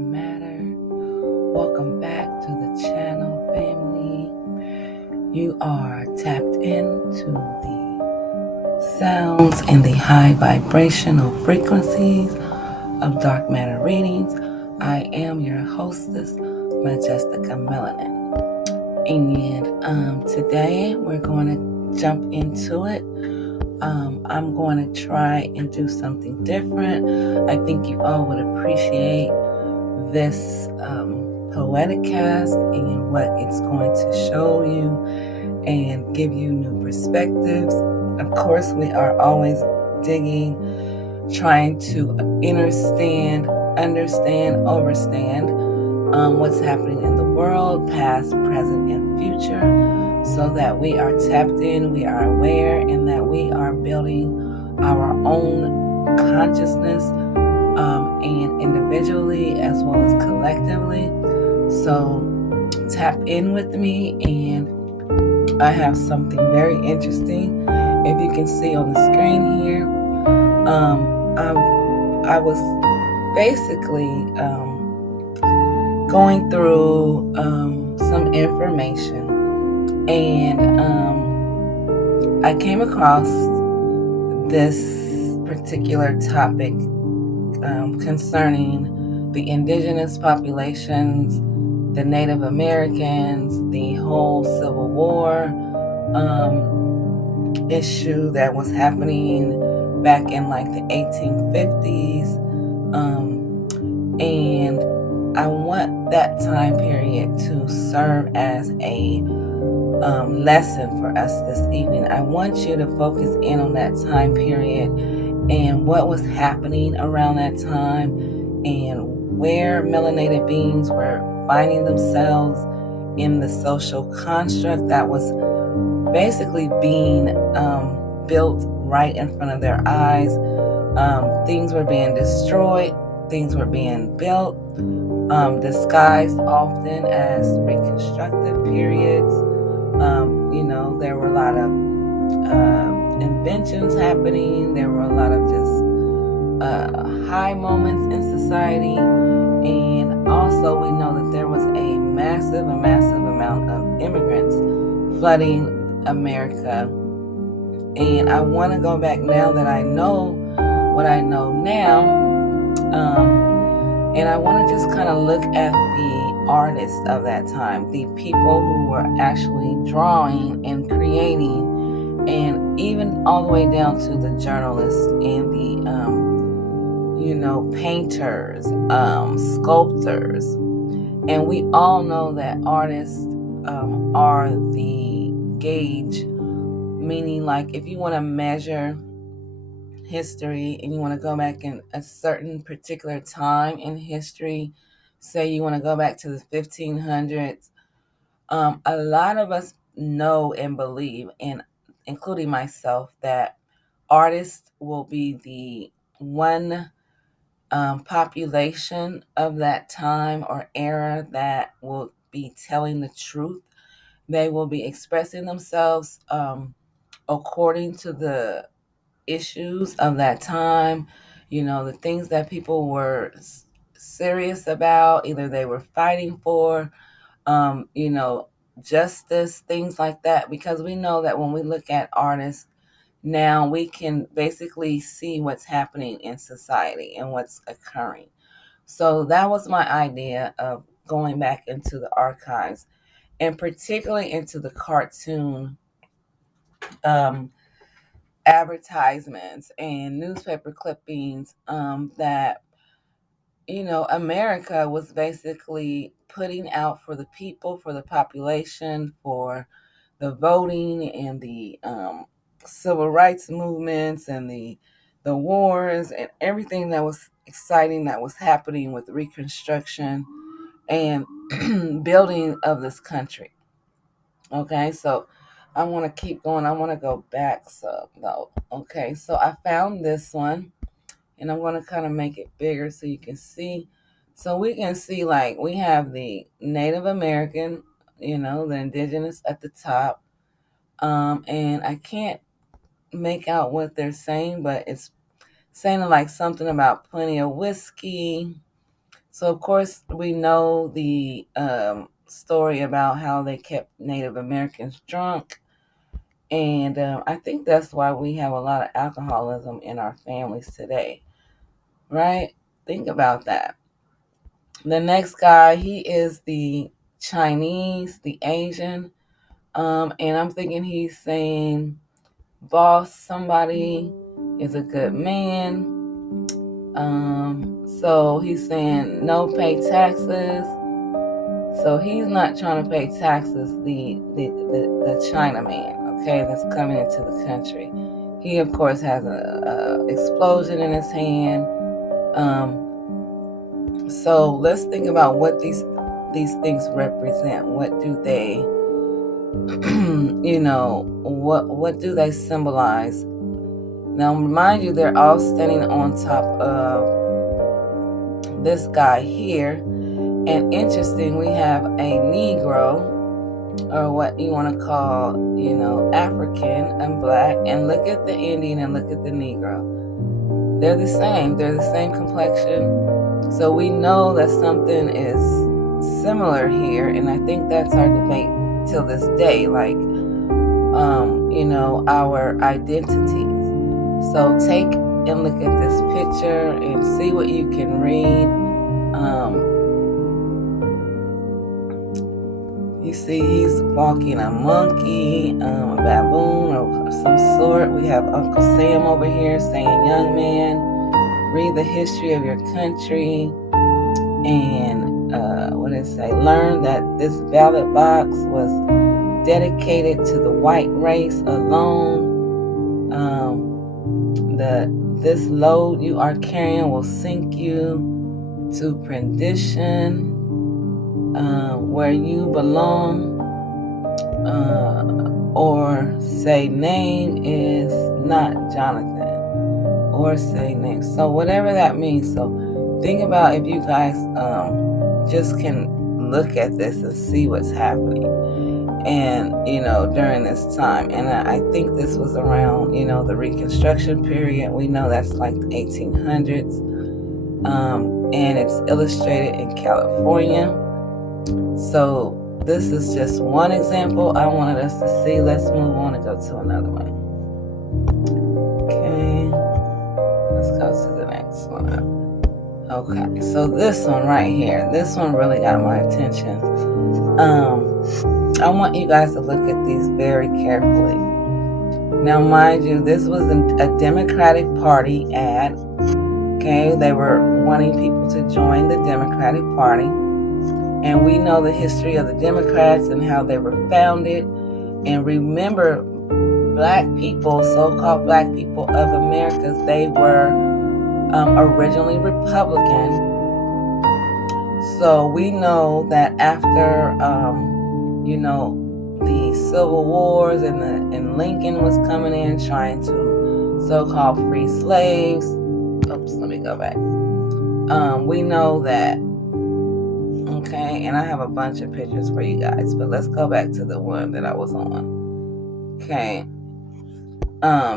matter. Welcome back to the channel, family. You are tapped into the sounds and the high vibrational frequencies of dark matter readings. I am your hostess, Majestica Melanin. And today we're going to jump into it. I'm going to try and do something different. I think you all would appreciate this POETICAST and what it's going to show you and give you new perspectives. Of course, we are always digging, trying to understand, overstand what's happening in the world, past, present, and future, so that we are tapped in, we are aware, and that we are building our own consciousness and individually as well as collectively. So tap in with me, and I have something very interesting. If you can see on the screen here, I was basically going through some information, and I came across this particular topic concerning the indigenous populations, the Native Americans, the whole Civil War issue that was happening back in like the 1850s. And I want that time period to serve as a lesson for us this evening. I want you to focus in on that time period and what was happening around that time and where melanated beings were finding themselves in the social construct that was basically being built right in front of their eyes. Things were being destroyed, things were being built, disguised often as reconstructive periods. There were a lot of inventions happening. There were a lot of just high moments in society. And also we know that there was a massive amount of immigrants flooding America. And I want to go back now that I know what I know now. And I want to just kind of look at the artists of that time, the people who were actually drawing and creating, and even all the way down to the journalists and the, painters, sculptors. And we all know that artists are the gauge, meaning like if you want to measure history and you want to go back in a certain particular time in history, say you want to go back to the 1500s, a lot of us know and believe, and including myself, that artists will be the one population of that time or era that will be telling the truth. They will be expressing themselves according to the issues of that time, the things that people were serious about, either they were fighting for, um, you know, justice, things like that. Because we know that when we look at artists now, we can basically see what's happening in society and what's occurring. So that was my idea of going back into the archives, and particularly into the cartoon um, advertisements and newspaper clippings that America was basically putting out for the people, for the population, for the voting and the civil rights movements and the wars and everything that was exciting that was happening with reconstruction and building of this country. Okay, so I want to keep going. I want to go back. So, no. Okay, so I found this one, and I'm going to kind of make it bigger so you can see. So we can see, like, we have the Native American, the indigenous at the top. And I can't make out what they're saying, but it's saying like something about plenty of whiskey, So, of course, we know the story about how they kept Native Americans drunk. And I think that's why we have a lot of alcoholism in our families today, right? Think about that. The next guy, he is the Chinese, the Asian. And I'm thinking he's saying, boss, somebody is a good man. So he's saying no pay taxes. So he's not trying to pay taxes. The Chinaman, okay, that's coming into the country. He of course has a explosion in his hand. So let's think about what these things represent. What do they, what do they symbolize? Now, mind you, they're all standing on top of this guy here. And interesting, we have a Negro, or what you want to call, African and black. And look at the Indian and look at the Negro. They're the same. They're the same complexion. So we know that something is similar here. And I think that's our debate till this day, like, our identities. So take and look at this picture and see what you can read. You see he's walking a monkey, a baboon or some sort. We have Uncle Sam over here saying, young man, read the history of your country. And what did it say? Learn that this ballot box was dedicated to the white race alone. This load you are carrying will sink you to perdition, where you belong, or say name is not Jonathan, or say name. So whatever that means. So think about if you guys just can look at this and see what's happening. And, during this time. And I think this was around, the Reconstruction period. We know that's like the 1800s. And it's illustrated in California. So this is just one example I wanted us to see. Let's move on and go to another one. Okay. Let's go to the next one. Okay. So this one right here, this one really got my attention. I want you guys to look at these very carefully. Now, mind you, this was a Democratic Party ad. Okay, they were wanting people to join the Democratic Party. And we know the history of the Democrats and how they were founded. And remember, black people, so-called black people of America, they were originally Republican. So we know that after, the Civil Wars and Lincoln was coming in trying to so-called free slaves. Oops, let me go back. We know that, okay, and I have a bunch of pictures for you guys, but let's go back to the one that I was on. Okay.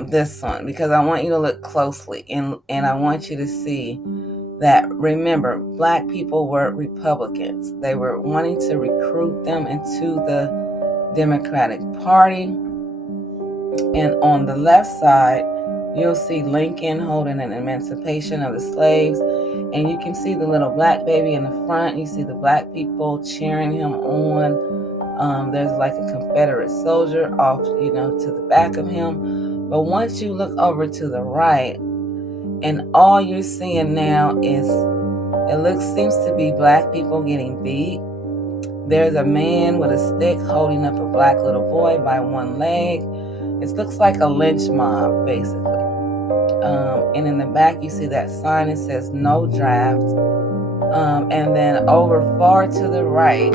This one, because I want you to look closely and I want you to see that, remember, black people were Republicans. They were wanting to recruit them into the Democratic Party. And on the left side, you'll see Lincoln holding an emancipation of the slaves. And you can see the little black baby in the front. You see the black people cheering him on. There's like a Confederate soldier off, to the back of him. But once you look over to the right, and all you're seeing now is, seems to be black people getting beat. There's a man with a stick holding up a black little boy by one leg. It looks like a lynch mob, basically. And in the back, you see that sign. It says no draft. And then over far to the right,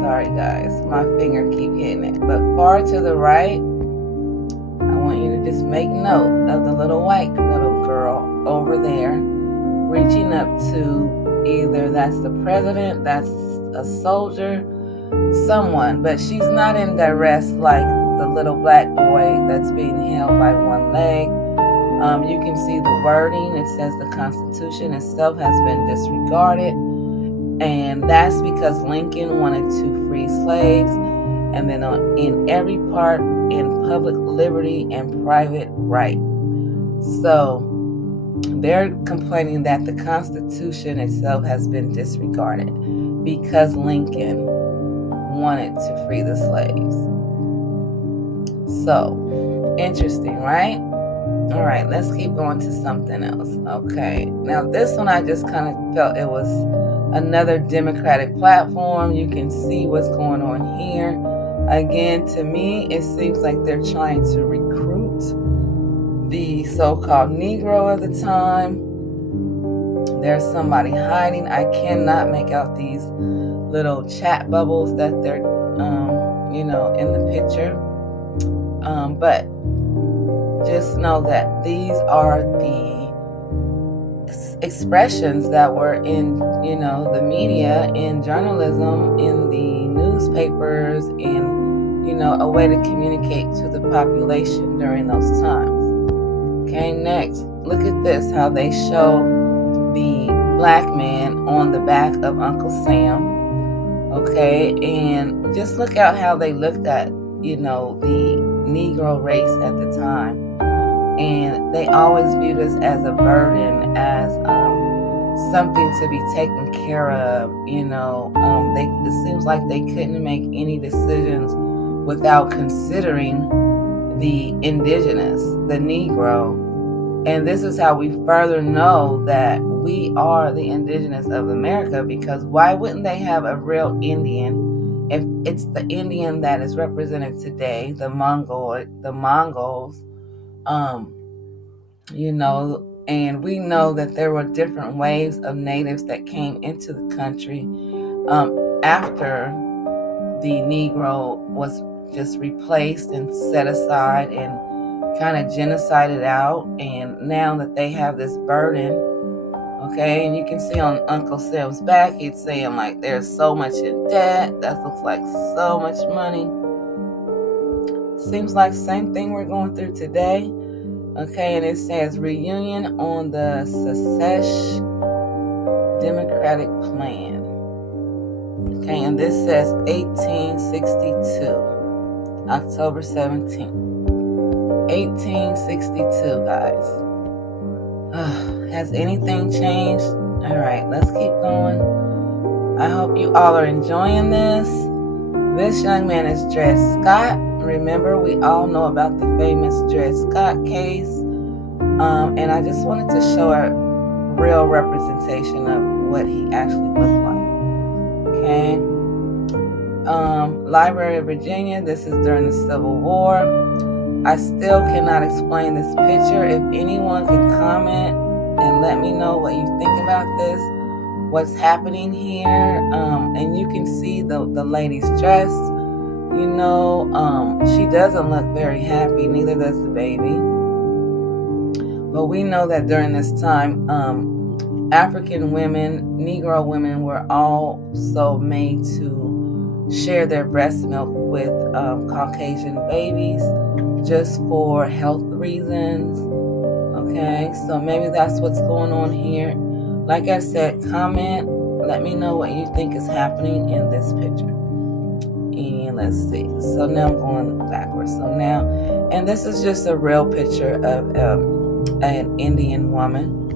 sorry guys, my finger keep hitting it. But far to the right, I want you to just make note of the little white little girl over there reaching up to either that's the president, that's a soldier, someone, but she's not in duress like the little black boy that's being held by one leg. You can see the wording. It says the Constitution itself has been disregarded. And that's because Lincoln wanted to free slaves. And then in every part, in public liberty and private right. So they're complaining that the Constitution itself has been disregarded because Lincoln wanted to free the slaves. So, interesting, right? All right, let's keep going to something else. Okay, now this one I just kind of felt it was another Democratic platform. You can see what's going on here. Again, to me, it seems like they're trying to recruit the so-called Negro of the time. There's somebody hiding. I cannot make out these little chat bubbles that they're, in the picture. But just know that these are the expressions that were in, the media, in journalism, in the newspapers, in, a way to communicate to the population during those times. Okay, next, look at this, how they show the black man on the back of Uncle Sam. Okay, and just look at how they looked at, the Negro race at the time. And they always viewed us as a burden, as something to be taken care of. It seems like they couldn't make any decisions without considering the indigenous, the Negro. And this is how we further know that we are the indigenous of America, because why wouldn't they have a real Indian if it's the Indian that is represented today, the Mongols, and we know that there were different waves of natives that came into the country after the Negro was just replaced and set aside and kind of genocided out. And now that they have this burden, okay, and you can see on Uncle Sam's back, he's saying like there's so much in debt, that looks like so much money. Seems like the same thing we're going through today. Okay, and it says reunion on the Secesh Democratic Plan. Okay, and this says 1862, October 17th. 1862, guys. Has anything changed? All right, let's keep going. I hope you all are enjoying this. This young man is Dred Scott. Remember, we all know about the famous Dred Scott case. And I just wanted to show a real representation of what he actually looked like. Okay. Library of Virginia. This is during the Civil War. I still cannot explain this picture. If anyone can comment and let me know what you think about this, what's happening here. And you can see the lady's dress. She doesn't look very happy, neither does the baby. But we know that during this time, African women, Negro women were also made to share their breast milk with Caucasian babies just for health reasons. Okay, so maybe that's what's going on here. Like I said, comment, let me know what you think is happening in this picture. And let's see. So now I'm going backwards. So now, and this is just a real picture of an Indian woman.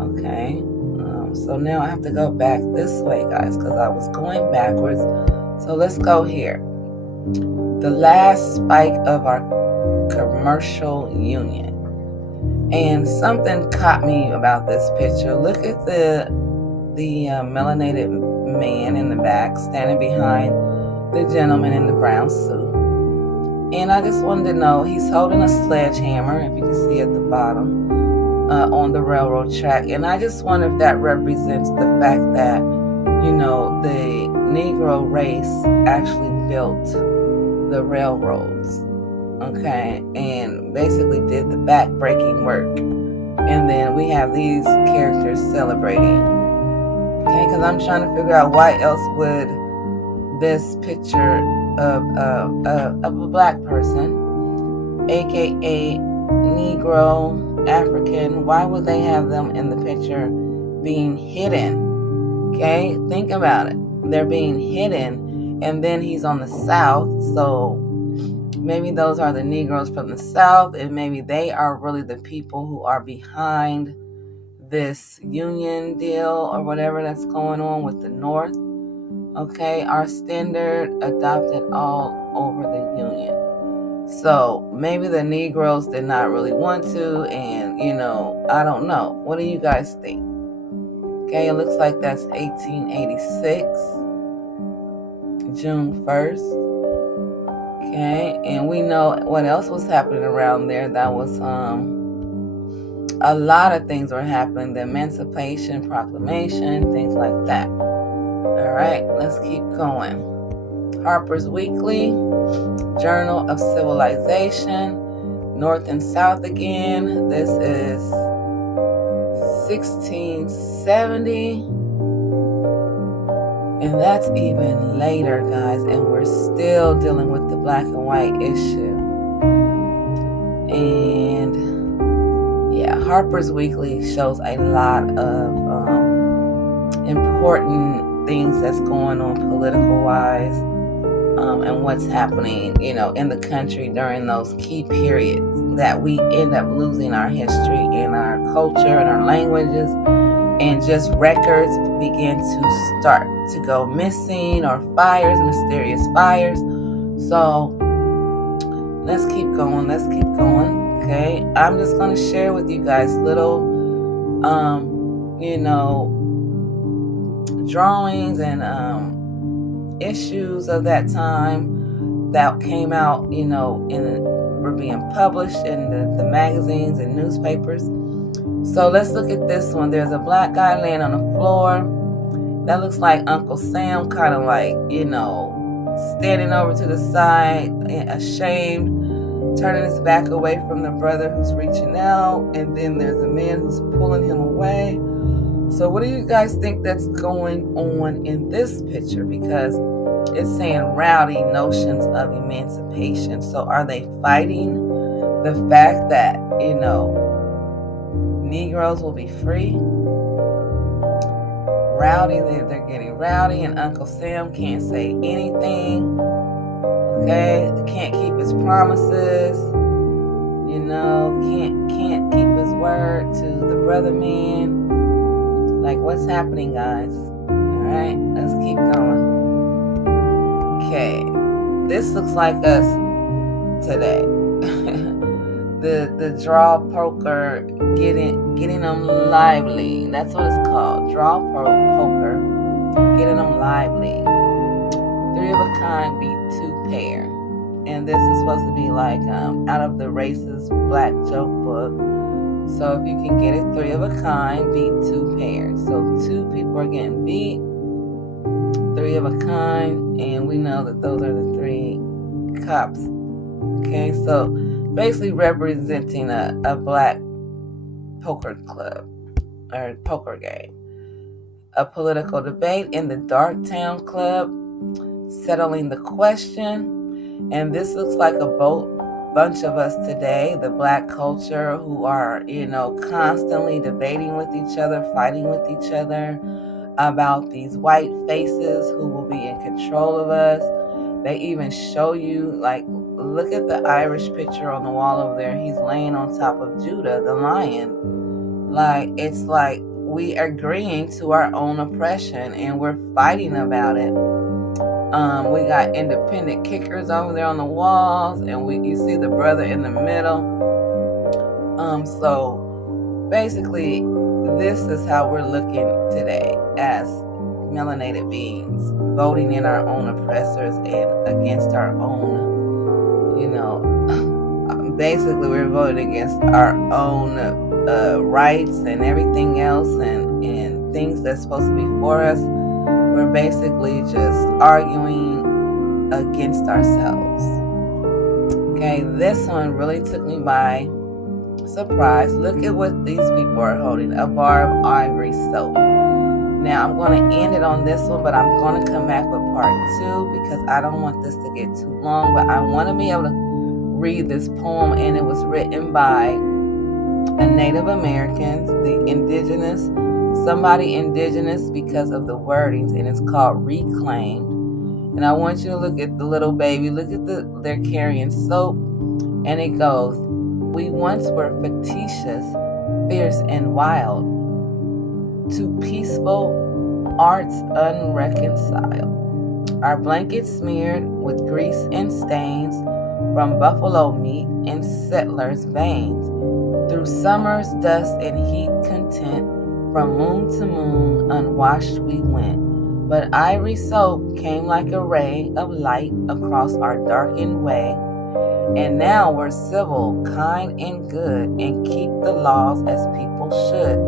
Okay. So now I have to go back this way, guys, because I was going backwards. So let's go here. The last spike of our commercial union. And something caught me about this picture. Look at the melanated man in the back standing behind the gentleman in the brown suit. And I just wanted to know, he's holding a sledgehammer, if you can see at the bottom, on the railroad track. And I just wonder if that represents the fact that, the Negro race actually built the railroads, okay, and basically did the back-breaking work. And then we have these characters celebrating, okay, because I'm trying to figure out why else would this picture of a black person, aka Negro, African. Why would they have them in the picture being hidden? Okay, think about it. They're being hidden, and then he's on the south, so maybe those are the Negroes from the south, and maybe they are really the people who are behind this union deal or whatever that's going on with the North. Okay, our standard adopted all over the union. So maybe the Negroes did not really want to, and I don't know. What do you guys think? Okay, it looks like that's 1886, June 1st. Okay, and we know what else was happening around there. That was a lot of things were happening. The Emancipation Proclamation, things like that. All right, let's keep going. Harper's Weekly, Journal of Civilization, North and South again. This is 1670. And that's even later, guys. And we're still dealing with the black and white issue. And yeah, Harper's Weekly shows a lot of important things that's going on political wise, and what's happening, in the country during those key periods that we end up losing our history and our culture and our languages, and just records begin to start to go missing, or fires, mysterious fires. So let's keep going. Okay, I'm just going to share with you guys little drawings and issues of that time that came out, were being published in the magazines and newspapers. So let's look at this one. There's a black guy laying on the floor. That looks like Uncle Sam, kind of like, standing over to the side, ashamed, turning his back away from the brother who's reaching out. And then there's a man who's pulling him away. So what do you guys think that's going on in this picture? Because it's saying rowdy notions of emancipation. So are they fighting the fact that, Negroes will be free? Rowdy, they're getting rowdy, and Uncle Sam can't say anything. Okay, can't keep his promises. Can't keep his word to the brother man. Like, what's happening, guys? All right, let's keep going. Okay, this looks like us today. the draw poker, getting them lively. That's what it's called. Draw poker, getting them lively. 3 of a kind beat 2 pair. And this is supposed to be like out of the racist black joke book. So if you can get it, 3 of a kind beat 2 pairs. So 2 people are getting beat, 3 of a kind, and we know that those are the 3 cops. Okay, so basically representing a black poker club or poker game. A political debate in the Darktown Club, settling the question. And this looks like a bunch of us today, the black culture, who are, constantly debating with each other, fighting with each other about these white faces who will be in control of us. They even show you, like, look at the Irish picture on the wall over there. He's laying on top of Judah, the lion. Like, it's like we are agreeing to our own oppression and we're fighting about it. We got independent kickers over there on the walls, and you see the brother in the middle. So basically, this is how we're looking today as melanated beings, voting in our own oppressors and against our own, basically we're voting against our own rights and everything else, and things that's supposed to be for us. We're basically just arguing against ourselves. Okay, this one really took me by surprise. Look at what these people are holding, a bar of ivory soap. Now, I'm going to end it on this one, but I'm going to come back with part 2 because I don't want this to get too long, but I want to be able to read this poem, and it was written by and Native Americans, the indigenous, somebody indigenous because of the wordings, and it's called Reclaimed. And I want you to look at the little baby. Look at they're carrying soap, and it goes, "We once were facetious, fierce, and wild, to peaceful arts unreconciled. Our blankets smeared with grease and stains from buffalo meat and settlers' veins. Through summer's dust and heat content, from moon to moon unwashed we went. But ivory soap came like a ray of light across our darkened way. And now we're civil, kind, and good, and keep the laws as people should.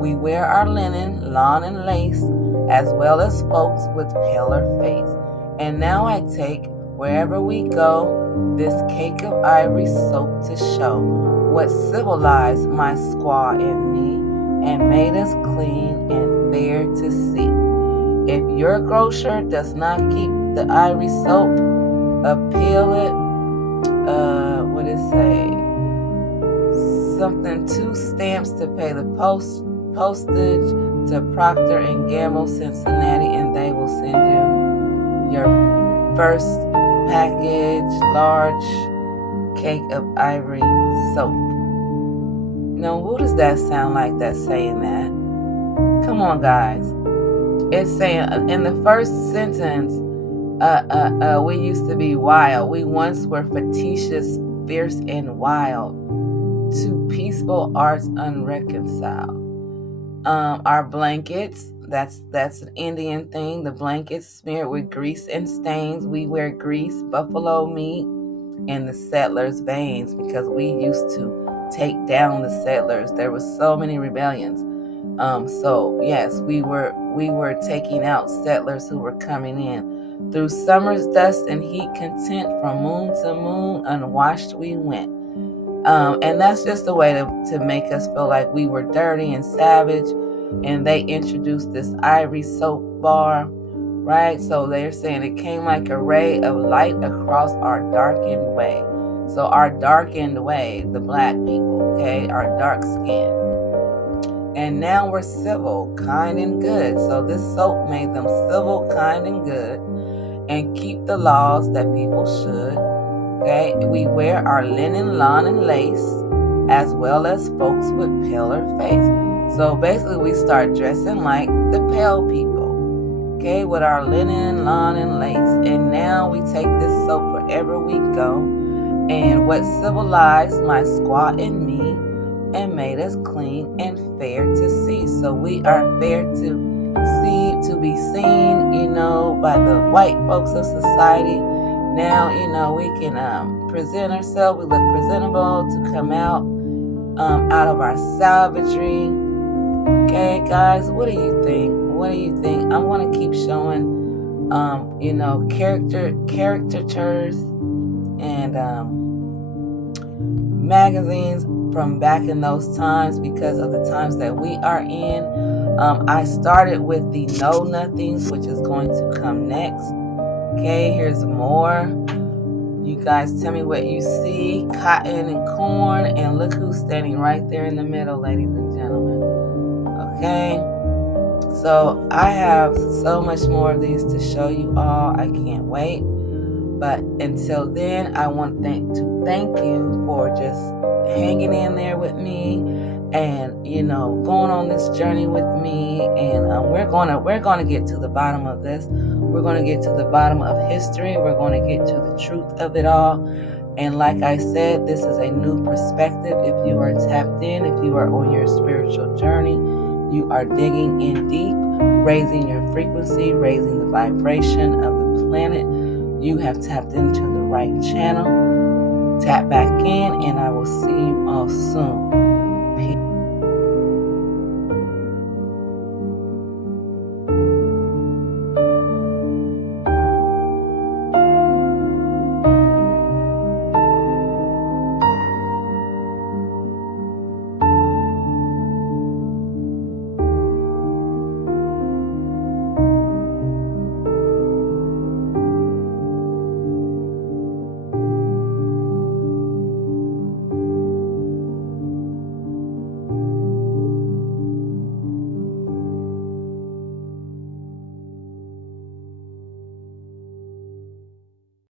We wear our linen, lawn, and lace, as well as folks with paler face. And now I take, wherever we go, this cake of ivory soap to show what civilized my squaw and me, and made us clean and fair to see. If your grocer does not keep the ivory soap, appeal it, what it say? Something, 2 stamps to pay the postage to Procter and Gamble, Cincinnati, and they will send you your first package, large cake of ivory soap. Now, who does that sound like that's saying that? Come on, guys. It's saying in the first sentence, we used to be wild. We once were facetious, fierce, and wild, to peaceful arts unreconciled. Our blankets, that's an Indian thing. The blankets smeared with grease and stains. We wear grease, buffalo meat, and the settlers' veins, because we used to take down the settlers. There were so many rebellions. So yes, we were taking out settlers who were coming in. Through summer's dust and heat content, from moon to moon unwashed we went. And that's just a way to make us feel like we were dirty and savage. And they introduced this ivory soap bar, right? So they're saying it came like a ray of light across our darkened way. So our darkened way, the black people, okay, our dark skin. And now we're civil, kind, and good. So this soap made them civil, kind, and good, and keep the laws that people should. Okay, we wear our linen, lawn, and lace, as well as folks with paler face. So basically, we start dressing like the pale people, okay, with our linen, lawn, and lace. And now we take this soap wherever we go, and what civilized my squaw and me, and made us clean and fair to see. So we are fair to be seen, by the white folks of society. Now, we can present ourselves. We look presentable to come out of our savagery. Okay, guys, what do you think? What do you think? I want to keep showing, caricatures and magazines from back in those times, because of the times that we are in. I started with the Know Nothings, which is going to come next. Okay, here's more. You guys tell me what you see. Cotton and corn, and look who's standing right there in the middle, ladies and gentlemen. Okay, so I have so much more of these to show you all. I can't wait. But until then, I want to thank you for just hanging in there with me, and going on this journey with me. And we're gonna get to the bottom of this. We're gonna get to the bottom of history. We're gonna get to the truth of it all. And like I said, this is a new perspective. If you are tapped in, if you are on your spiritual journey, you are digging in deep, raising your frequency, raising the vibration of the planet, you have tapped into the right channel. Tap back in, and I will see